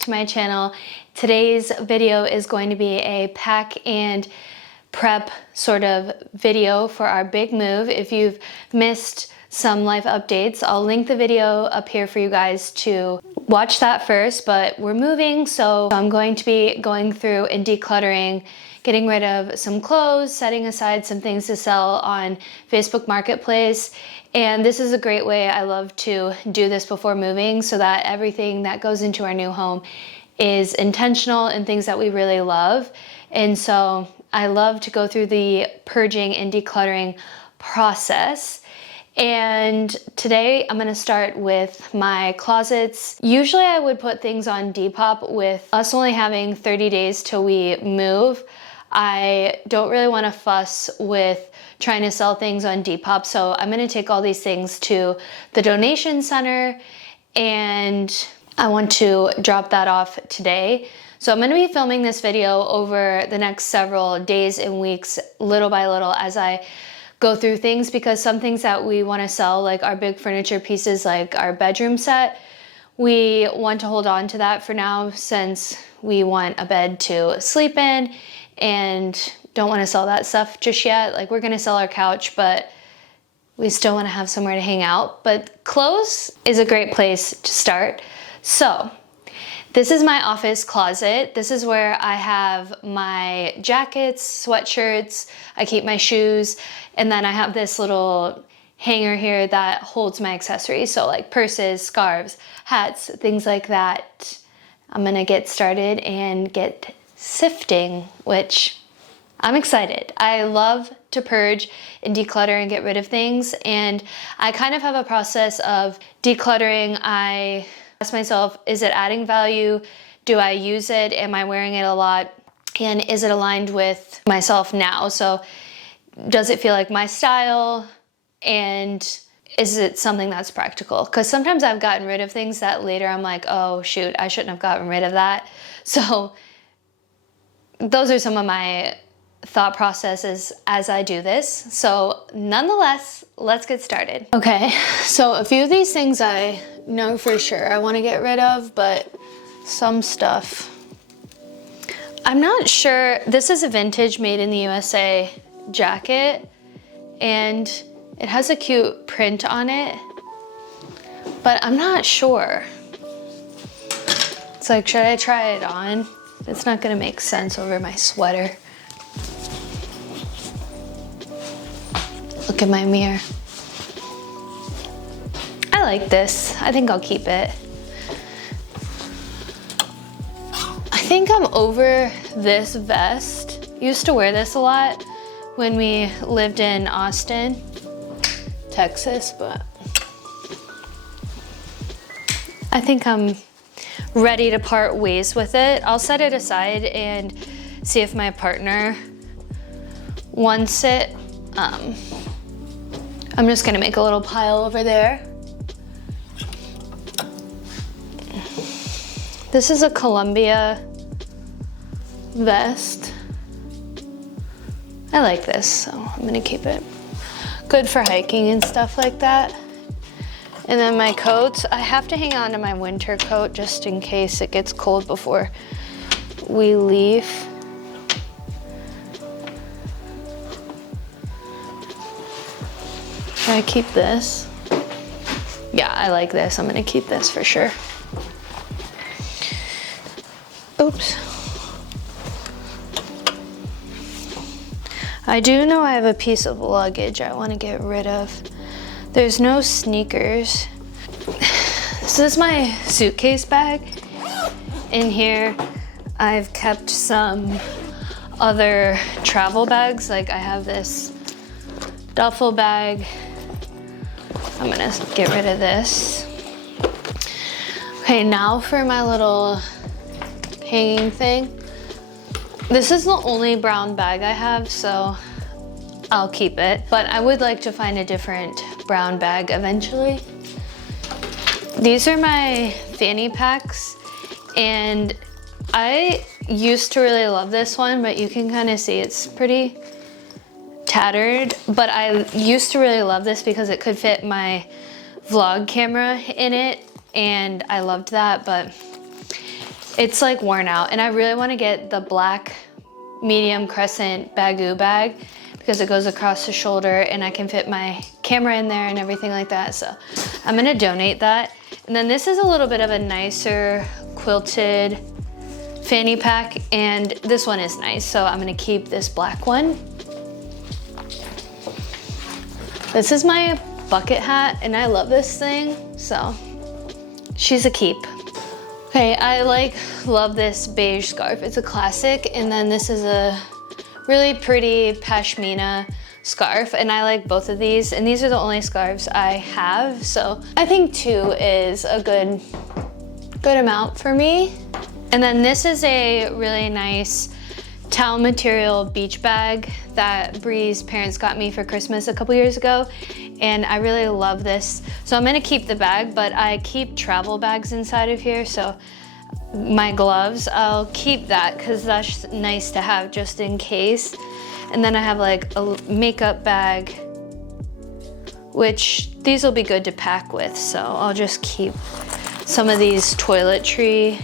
to my channel. Today's video is going to be a pack and prep sort of video for our big move. If you've missed some life updates, I'll link the video up here for you guys to watch that first, but we're moving, so I'm going to be going through and decluttering, getting rid of some clothes, setting aside some things to sell on Facebook Marketplace. And this is a great way. I love to do this before moving so that everything that goes into our new home is intentional and things that we really love. And so I love to go through the purging and decluttering process. And today I'm gonna start with my closets. Usually I would put things on Depop. With us only having 30 days till we move, I don't really wanna fuss with trying to sell things on Depop. So I'm gonna take all these things to the donation center and I want to drop that off today. So I'm gonna be filming this video over the next several days and weeks, little by little, as I go through things, because some things that we wanna sell, like our big furniture pieces, like our bedroom set, we want to hold on to that for now since we want a bed to sleep in and don't want to sell that stuff just yet. Like, we're gonna sell our couch, but we still want to have somewhere to hang out. But clothes is a great place to start. So this is my office closet. This is where I have my jackets, sweatshirts, I keep my shoes, and then I have this little hanger here that holds my accessories. So like purses, scarves, hats, things like that. I'm gonna get started and get sifting, which I'm excited. I love to purge and declutter and get rid of things. And I kind of have a process of decluttering. I ask myself, is it adding value? Do I use it? Am I wearing it a lot? And is it aligned with myself now? So does it feel like my style? And is it something that's practical? Because sometimes I've gotten rid of things that later I'm like, oh shoot, I shouldn't have gotten rid of that. So those are some of my thought processes as I do this. So nonetheless, let's get started. Okay, so a few of these things I know for sure I want to get rid of, but some stuff I'm not sure. This is a vintage made in the USA jacket and it has a cute print on it, but I'm not sure. It's like, should I try it on? It's not gonna make sense over my sweater. Look at my mirror. I like this. I think I'll keep it. I think I'm over this vest. Used to wear this a lot when we lived in Austin, Texas, but I think I'm ready to part ways with it. I'll set it aside and see if my partner wants it. I'm just gonna make a little pile over there. This is a Columbia vest. I like this, so I'm gonna keep it. Good for hiking and stuff like that. And then my coats, I have to hang on to my winter coat just in case it gets cold before we leave. Should I keep this? Yeah, I like this. I'm gonna keep this for sure. Oops. I do know I have a piece of luggage I want to get rid of. There's no sneakers. This is my suitcase bag. In here, I've kept some other travel bags. Like, I have this duffel bag. I'm gonna get rid of this. Okay, now for my little hanging thing. This is the only brown bag I have, so I'll keep it. But I would like to find a different brown bag eventually. These are my fanny packs, and I used to really love this one, but you can kind of see it's pretty tattered. But I used to really love this because it could fit my vlog camera in it, and I loved that. But It's like worn out, and I really want to get the black medium crescent bagoo bag because it goes across the shoulder and I can fit my camera in there and everything like that. So I'm gonna donate that. And then this is a little bit of a nicer quilted fanny pack, and this one is nice, so I'm gonna keep this black one. This is my bucket hat, and I love this thing, so she's a keep. Okay, I love this beige scarf. It's a classic, and then this is a really pretty pashmina scarf, and I like both of these, and these are the only scarves I have, so I think 2 is a good amount for me. And then this is a really nice towel material beach bag that Bree's parents got me for Christmas a couple years ago, and I really love this. So I'm gonna keep the bag, but I keep travel bags inside of here, so my gloves, I'll keep that because that's nice to have just in case. And then I have like a makeup bag, which these will be good to pack with, so I'll just keep some of these toiletry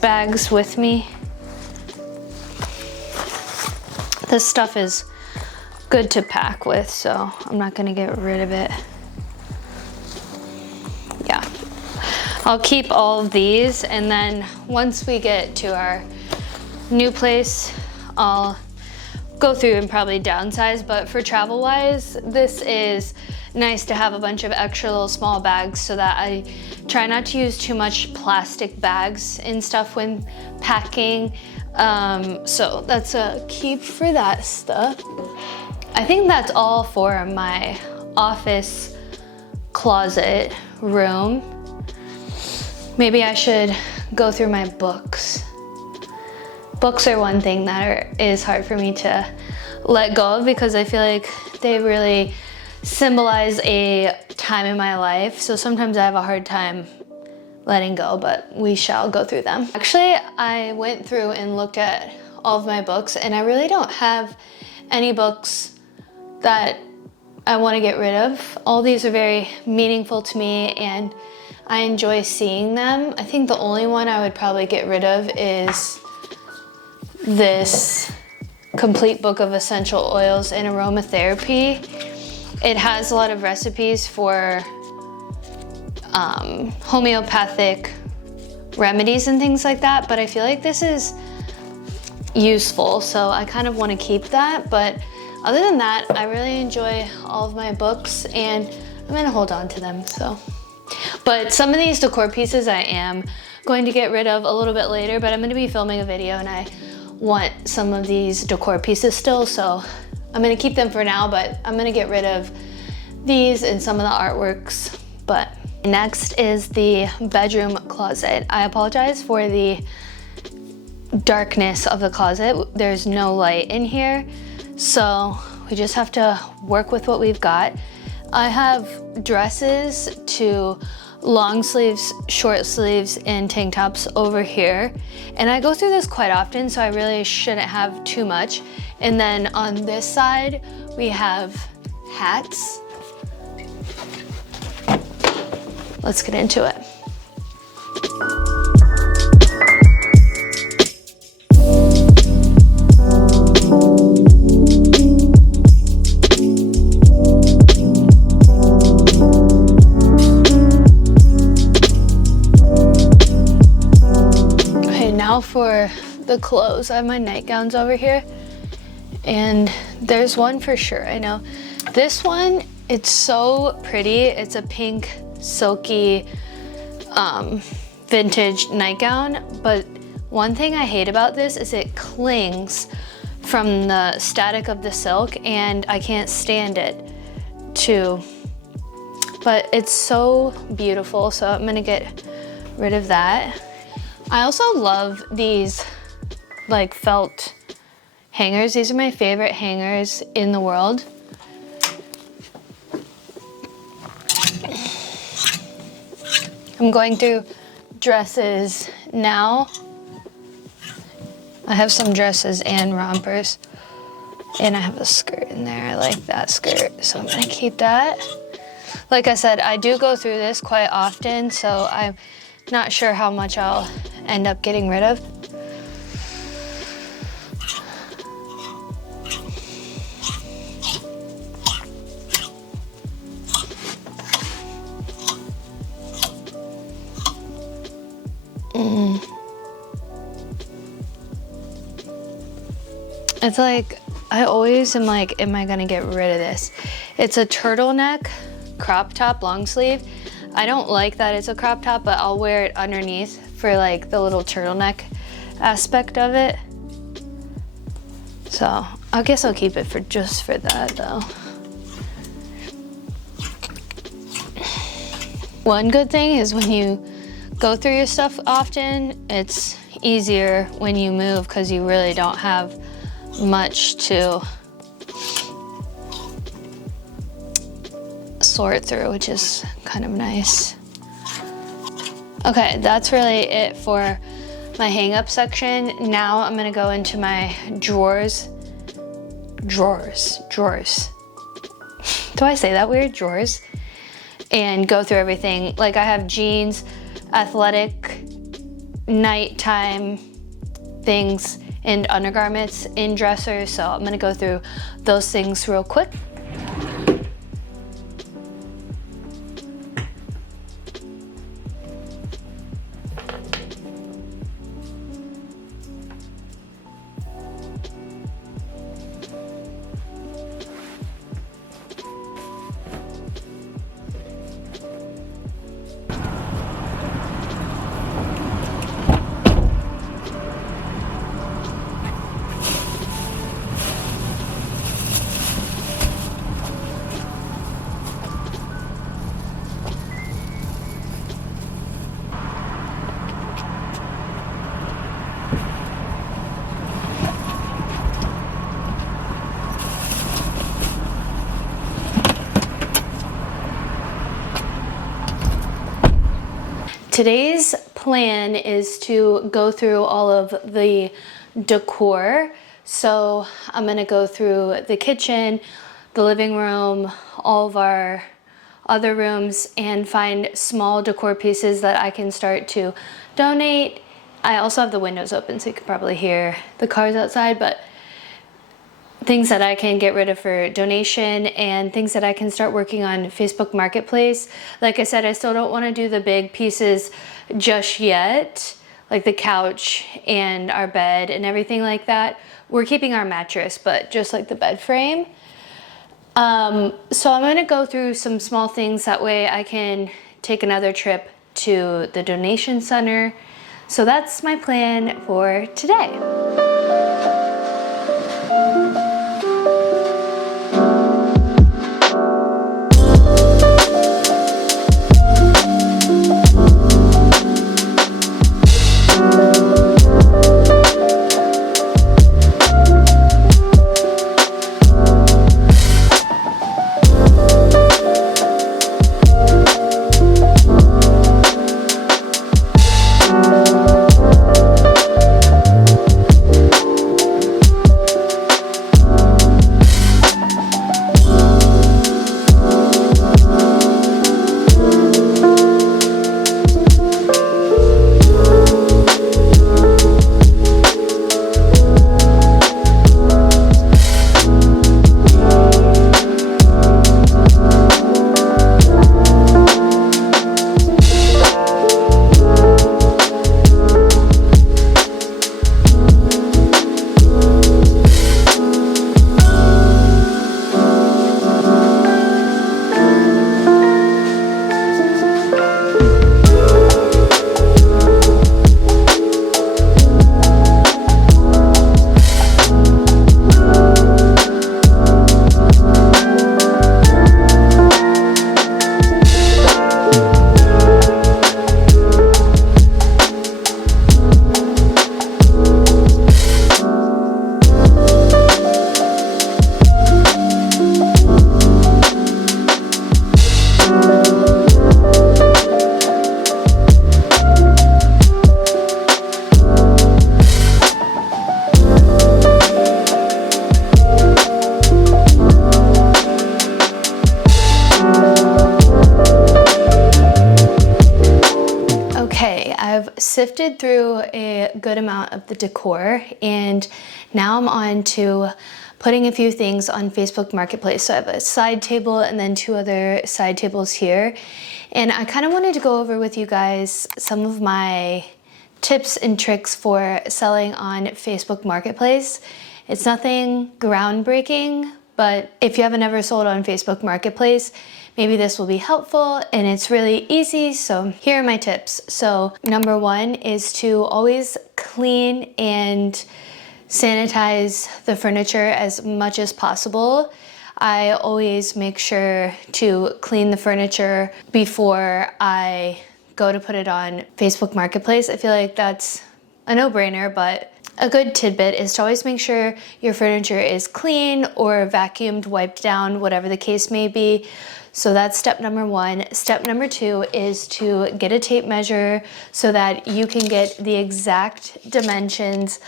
bags with me. This stuff is good to pack with, so I'm not gonna get rid of it. Yeah, I'll keep all of these, and then once we get to our new place, I'll go through and probably downsize. But for travel wise, this is nice to have a bunch of extra little small bags so that I try not to use too much plastic bags and stuff when packing. So that's a keep for that stuff. I think that's all for my office closet room. Maybe I should go through my books. Books are one thing that is hard for me to let go of because I feel like they really symbolize a time in my life. So sometimes I have a hard time letting go, but we shall go through them. Actually, I went through and looked at all of my books, and I really don't have any books that I want to get rid of. All these are very meaningful to me, and I enjoy seeing them. I think the only one I would probably get rid of is this complete book of essential oils and aromatherapy. It has a lot of recipes for homeopathic remedies and things like that, but I feel like this is useful, so I kind of want to keep that. But other than that, I really enjoy all of my books, and I'm gonna hold on to them. So, but some of these decor pieces I am going to get rid of a little bit later, but I'm gonna be filming a video and I want some of these decor pieces still, so I'm gonna keep them for now, but I'm gonna get rid of these and some of the artworks. But next is the bedroom closet. I apologize for the darkness of the closet. There's no light in here, so we just have to work with what we've got. I have dresses to long sleeves, short sleeves, and tank tops over here. And I go through this quite often, so I really shouldn't have too much. And then on this side, we have hats. Let's get into it. Now for the clothes. I have my nightgowns over here, and there's one for sure. I know this one, it's so pretty. It's a pink silky vintage nightgown, but one thing I hate about this is it clings from the static of the silk, and I can't stand it too. But it's so beautiful, so I'm gonna get rid of that. I also love these like felt hangers. These are my favorite hangers in the world. I'm going through dresses now. I have some dresses and rompers, and I have a skirt in there. I like that skirt, so I'm gonna keep that. Like I said, I do go through this quite often, so I'm Not sure how much I'll end up getting rid of. It's like, I always am like, am I gonna get rid of this? It's a turtleneck crop top long sleeve. I don't like that it's a crop top, but I'll wear it underneath for like the little turtleneck aspect of it. So I guess I'll keep it for just for that though. One good thing is when you go through your stuff often, it's easier when you move because you really don't have much to sort through, which is kind of nice. Okay, that's really it for my hang up section. Now I'm gonna go into my drawers. Do I say that weird? Drawers. And go through everything. Like I have jeans, athletic, nighttime things, and undergarments in dressers. So I'm gonna go through those things real quick. Today's plan is to go through all of the decor. So I'm gonna go through the kitchen, the living room, all of our other rooms, and find small decor pieces that I can start to donate. I also have the windows open so you can probably hear the cars outside, but things that I can get rid of for donation and things that I can start working on Facebook Marketplace. Like I said, I still don't want to do the big pieces just yet, like the couch and our bed and everything like that. We're keeping our mattress, but just like the bed frame. So I'm going to go through some small things, that way I can take another trip to the donation center. So that's my plan for today. sifted through a good amount of the decor, and now I'm on to putting a few things on Facebook Marketplace. So I have a side table and then 2 other side tables here. And I kind of wanted to go over with you guys some of my tips and tricks for selling on Facebook Marketplace. It's nothing groundbreaking, but if you haven't ever sold on Facebook Marketplace, maybe this will be helpful, and it's really easy. So here are my tips. So number 1 is to always clean and sanitize the furniture as much as possible. I always make sure to clean the furniture before I go to put it on Facebook Marketplace. I feel like that's a no-brainer, but a good tidbit is to always make sure your furniture is clean or vacuumed, wiped down, whatever the case may be. So that's step number 1. Step number 2 is to get a tape measure so that you can get the exact dimensions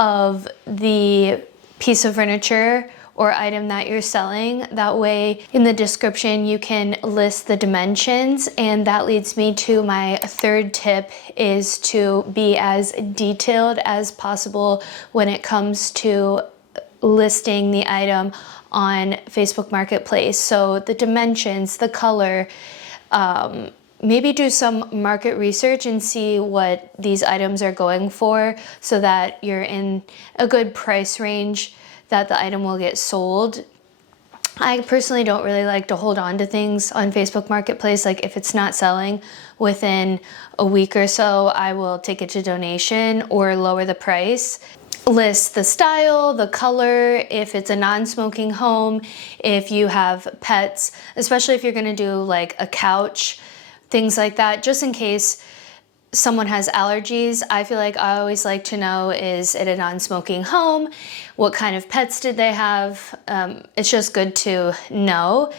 of the piece of furniture or item that you're selling. That way in the description you can list the dimensions, and that leads me to my 3rd tip, is to be as detailed as possible when it comes to listing the item on Facebook Marketplace. So the dimensions, the color, maybe do some market research and see what these items are going for so that you're in a good price range that the item will get sold. I personally don't really like to hold on to things on Facebook Marketplace. Like if it's not selling within a week or so, I will take it to donation or lower the price. List the style, the color, if it's a non-smoking home, if you have pets, especially if you're gonna do like a couch, things like that, just in case someone has allergies. I feel like I always like to know, is it a non-smoking home? What kind of pets did they have? It's just good to know.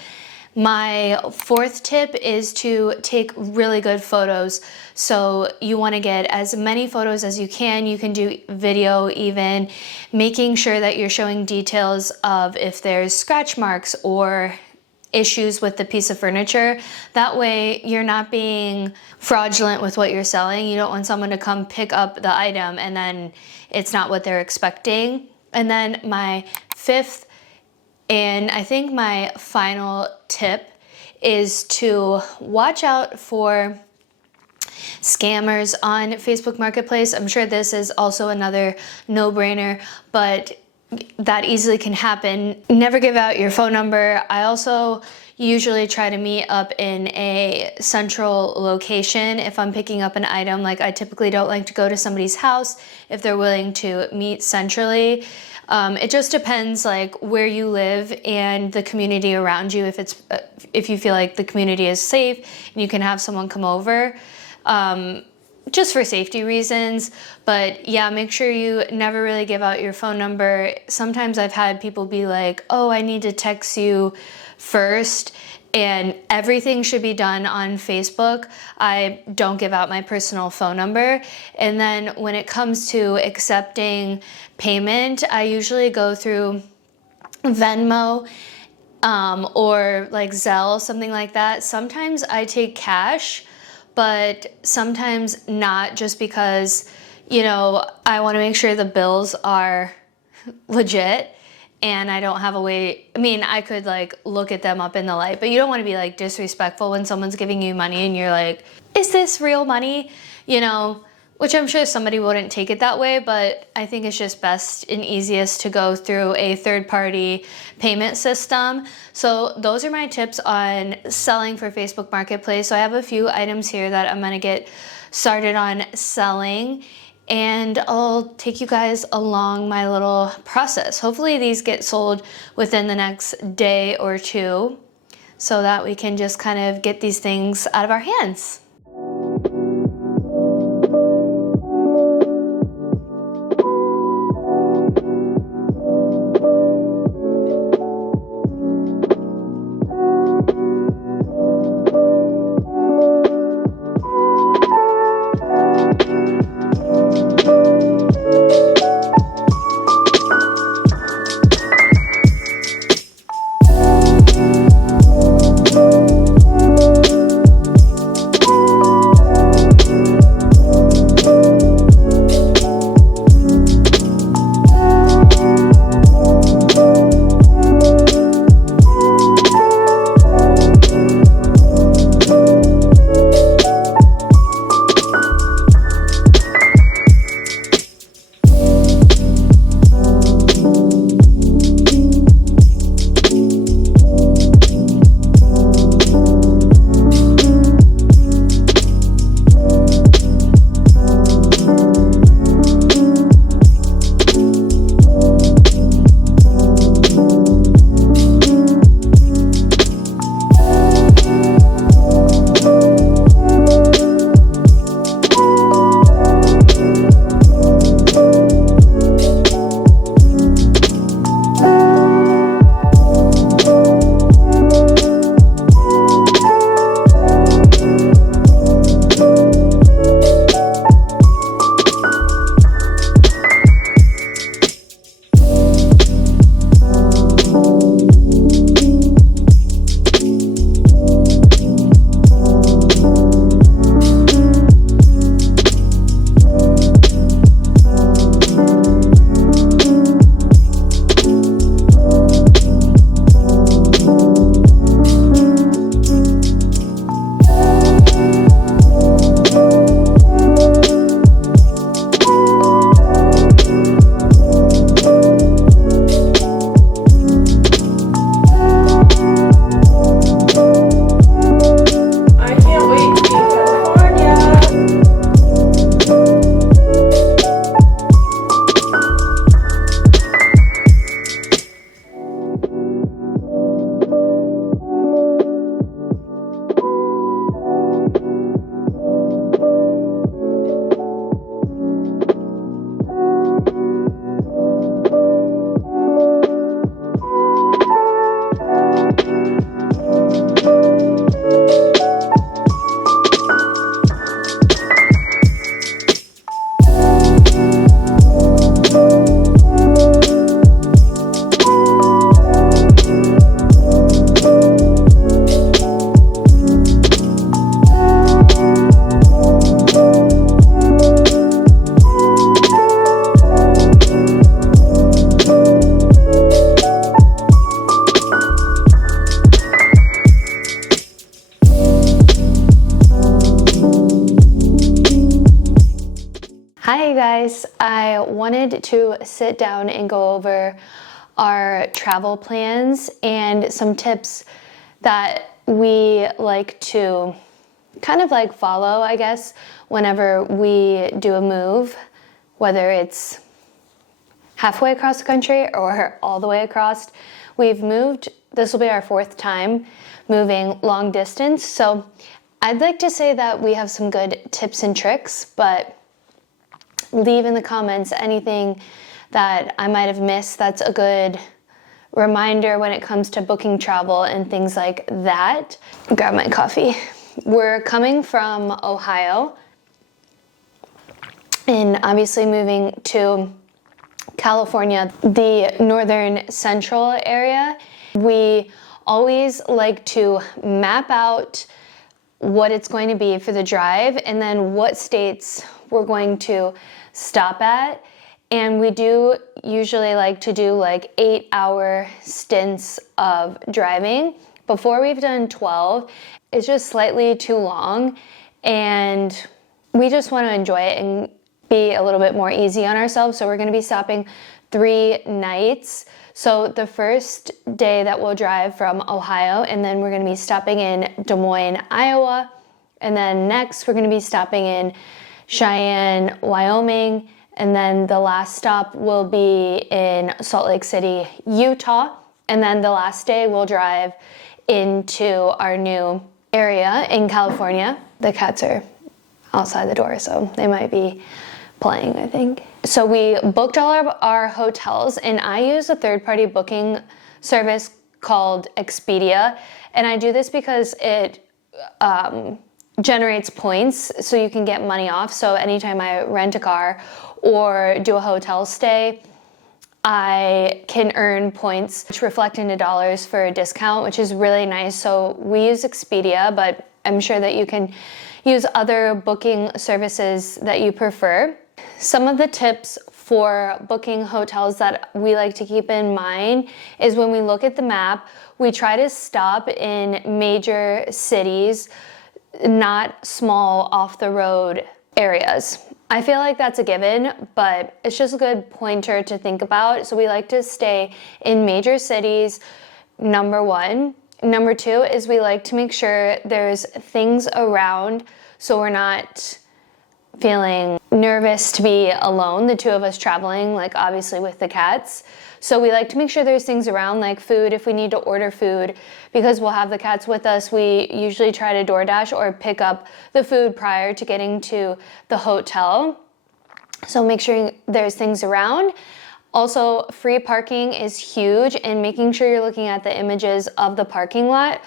My 4th tip is to take really good photos. So you want to get as many photos as you can. You can do video even, making sure that you're showing details of if there's scratch marks or issues with the piece of furniture. That way you're not being fraudulent with what you're selling. You don't want someone to come pick up the item and then it's not what they're expecting. And then my 5th and I think my final tip is to watch out for scammers on Facebook Marketplace. I'm sure this is also another no-brainer, but that easily can happen. Never give out your phone number. I also usually try to meet up in a central location if I'm picking up an item. Like I typically don't like to go to somebody's house if they're willing to meet centrally. It just depends like where you live and the community around you. If you feel like the community is safe and you can have someone come over. Just for safety reasons. But yeah, make sure you never really give out your phone number. Sometimes I've had people be like, oh, I need to text you first, and everything should be done on Facebook. I don't give out my personal phone number. And then when it comes to accepting payment, I usually go through Venmo or like Zelle, something like that. Sometimes I take cash, but sometimes not, just because, you know, I want to make sure the bills are legit and I don't have a way. I mean, I could like look at them up in the light, but you don't want to be like disrespectful when someone's giving you money and you're like, is this real money? You know, which I'm sure somebody wouldn't take it that way, but I think it's just best and easiest to go through a third-party payment system. So those are my tips on selling for Facebook Marketplace. So I have a few items here that I'm gonna get started on selling, and I'll take you guys along my little process. Hopefully these get sold within the next day or 2 so that we can just kind of get these things out of our hands. I wanted to sit down and go over our travel plans and some tips that we like to kind of like follow, I guess, whenever we do a move, whether it's halfway across the country or all the way across. We've moved, this will be our 4th time moving long distance, so I'd like to say that we have some good tips and tricks, but leave in the comments anything that I might have missed that's a good reminder when it comes to booking travel and things like that. Grab my coffee. We're coming from Ohio and obviously moving to California, the northern central area. We always like to map out what it's going to be for the drive and then what states we're going to stop at. And we do usually like to do like 8-hour stints of driving. Before we've done 12, it's just slightly too long and we just want to enjoy it and be a little bit more easy on ourselves. So we're going to be stopping 3 nights. So the first day that we'll drive from Ohio, and then we're going to be stopping in Des Moines, Iowa. And then next we're going to be stopping in Cheyenne, Wyoming. And then the last stop will be in Salt Lake City, Utah. And then the last day we'll drive into our new area in California. The cats are outside the door, so they might be playing, I think. So we booked all of our hotels, and I use a third-party booking service called Expedia. And I do this because it generates points so you can get money off. So anytime I rent a car or do a hotel stay, I can earn points which reflect into dollars for a discount, which is really nice. So we use Expedia, but I'm sure that you can use other booking services that you prefer. Some of the tips for booking hotels that we like to keep in mind is when we look at the map, we try to stop in major cities, not small off-the-road areas. I feel like that's a given, but it's just a good pointer to think about. So we like to stay in major cities, number 1. Number 2 is we like to make sure there's things around so we're not feeling nervous to be alone, the 2 of us traveling, like obviously with the cats. So we like to make sure there's things around, like food, if we need to order food, because we'll have the cats with us. We usually try to DoorDash or pick up the food prior to getting to the hotel. So make sure there's things around. Also, free parking is huge, and making sure you're looking at the images of the parking lot.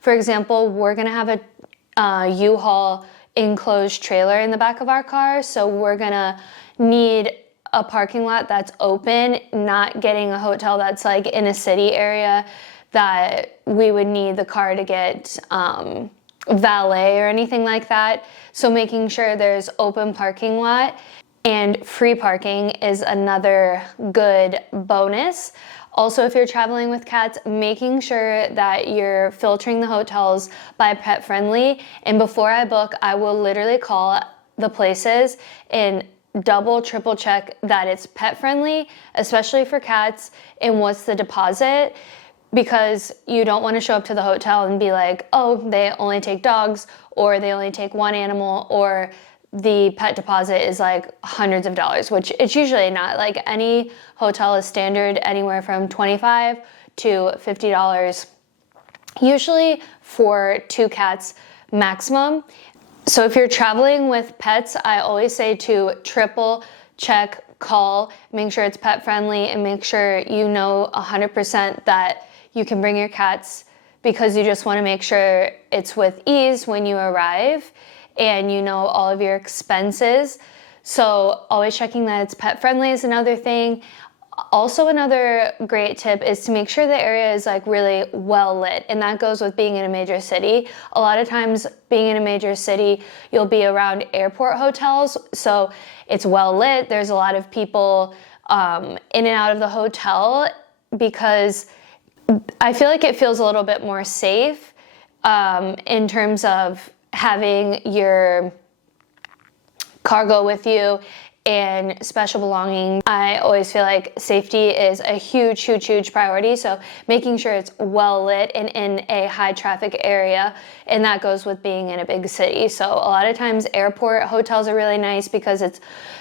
For example, we're gonna have a U-Haul enclosed trailer in the back of our car, so we're gonna need a parking lot that's open, not getting a hotel that's like in a city area that we would need the car to get valet or anything like that. So making sure there's open parking lot and free parking is another good bonus. Also, if you're traveling with cats, making sure that you're filtering the hotels by pet friendly. And before I book, I will literally call the places and double, triple check that it's pet friendly, especially for cats, and what's the deposit, because you don't want to show up to the hotel and be like, oh, they only take dogs, or they only take 1 animal, or the pet deposit is like hundreds of dollars, which it's usually not. Like any hotel is standard anywhere from $25 to $50, usually for 2 cats maximum. So if you're traveling with pets, I always say to triple check, call, make sure it's pet friendly, and make sure you know 100% that you can bring your cats, because you just want to make sure it's with ease when you arrive and you know all of your expenses. So always checking that it's pet friendly is another thing. Also, another great tip is to make sure the area is like really well lit, and that goes with being in a major city. A lot of times being in a major city, you'll be around airport hotels, so it's well lit. There's a lot of people in and out of the hotel, because I feel like it feels a little bit more safe in terms of having your cargo with you and special belongings. I always feel like safety is a huge priority. So making sure it's well lit and in a high traffic area, and that goes with being in a big city. So a lot of times airport hotels are really nice because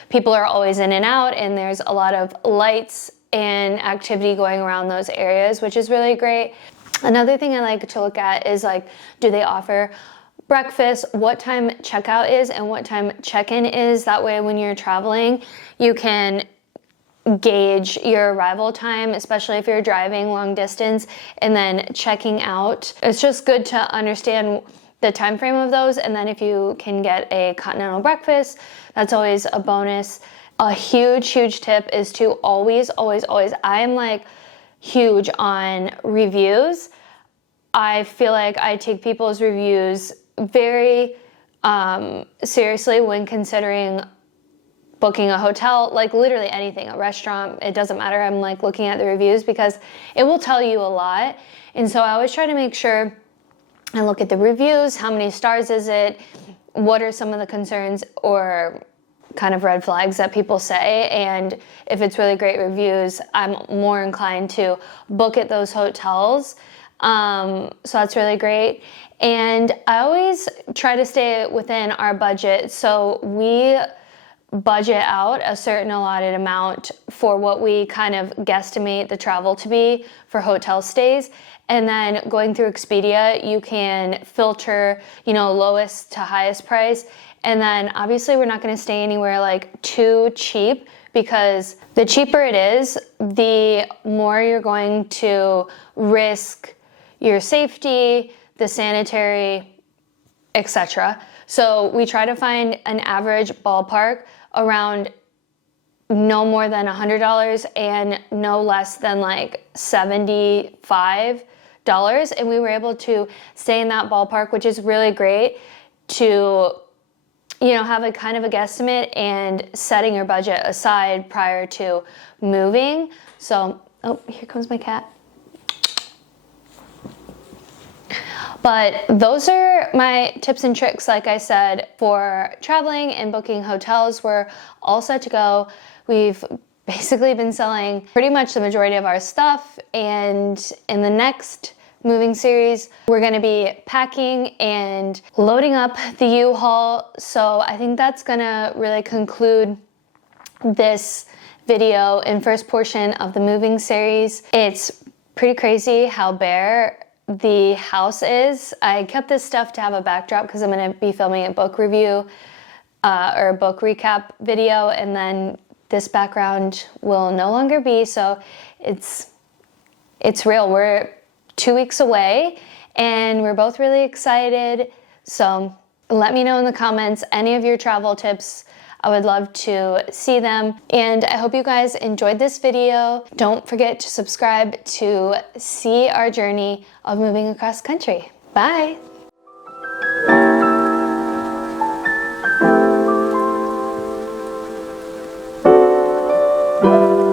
people are always in and out, and there's a lot of lights and activity going around those areas, which is really great. Another thing I like to look at is like, do they offer breakfast, what time checkout is and what time check-in is. That way when you're traveling, you can gauge your arrival time, especially if you're driving long distance, and then checking out. It's just good to understand the time frame of those, and then if you can get a continental breakfast, that's always a bonus. A huge tip is to always, I am like huge on reviews. I feel like I take people's reviews very seriously when considering booking a hotel, like literally anything, a restaurant, it doesn't matter. I'm like looking at the reviews because it will tell you a lot. And so I always try to make sure I look at the reviews, how many stars is it, what are some of the concerns or kind of red flags that people say, and if it's really great reviews, I'm more inclined to book at those hotels. So that's really great. And I always try to stay within our budget. So we budget out a certain allotted amount for what we kind of guesstimate the travel to be for hotel stays. And then going through Expedia, you can filter, lowest to highest price. And then obviously we're not going to stay anywhere like too cheap, because the cheaper it is, the more you're going to risk your safety, the sanitary, etc. So we try to find an average ballpark around no more than $100 and no less than like $75. And we were able to stay in that ballpark, which is really great to have a kind of a guesstimate and setting your budget aside prior to moving. So, oh, here comes my cat. But those are my tips and tricks, like I said, for traveling and booking hotels. We're all set to go. We've basically been selling pretty much the majority of our stuff, and in the next moving series, we're gonna be packing and loading up the U-Haul. So I think that's gonna really conclude this video and first portion of the moving series. It's pretty crazy how bare the house is. I kept this stuff to have a backdrop because I'm going to be filming a book review or a book recap video, and then this background will no longer be. So it's real. We're 2 weeks away and we're both really excited. So let me know in the comments any of your travel tips. I would love to see them. And I hope you guys enjoyed this video. Don't forget to subscribe to see our journey of moving across country. Bye.